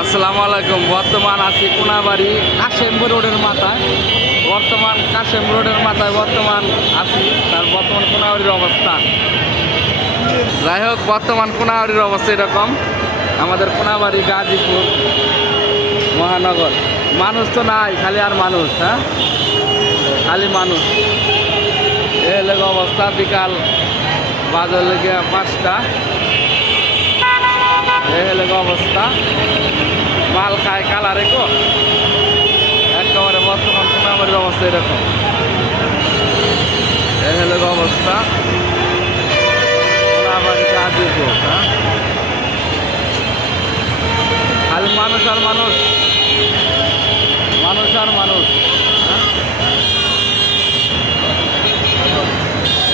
আসসালামু আলাইকুম। বর্তমান আছি কোনাবাড়ি কাশেম রোডের মাথায়। কাশেম রোডের মাথায় আছি। তার বর্তমান কোনাবাড়ির অবস্থা, যাই হোক, বর্তমান কোনাবাড়ির অবস্থা এরকম। আমাদের কোনাবাড়ি গাজীপুর মহানগর। মানুষ তো নাই, খালি আর মানুষ। হ্যাঁ, খালি মানুষ। এ লেগে অবস্থা। বিকাল বাজার লেগে 5টা। এ লেগে অবস্থা। মাল খায় কালারে গো একেবারে। বর্তমান কোনাবাড়ির অবস্থা এরকম। এ লেগে অবস্থা কোনাবাড়ি গাজীপুর। হ্যাঁ, খালি মানুষ আর মানুষ, মানুষ আর মানুষ। হ্যাঁ,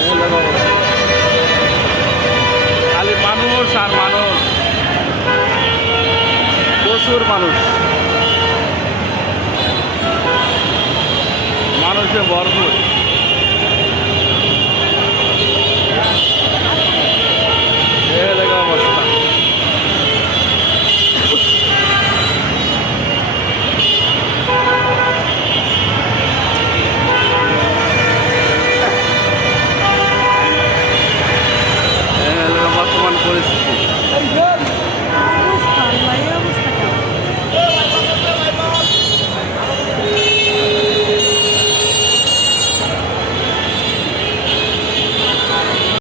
এ লেগে অবস্থা। খালি মানুষ আর মানুষ, প্রচুর মানুষ, মানুষে ভরপুর।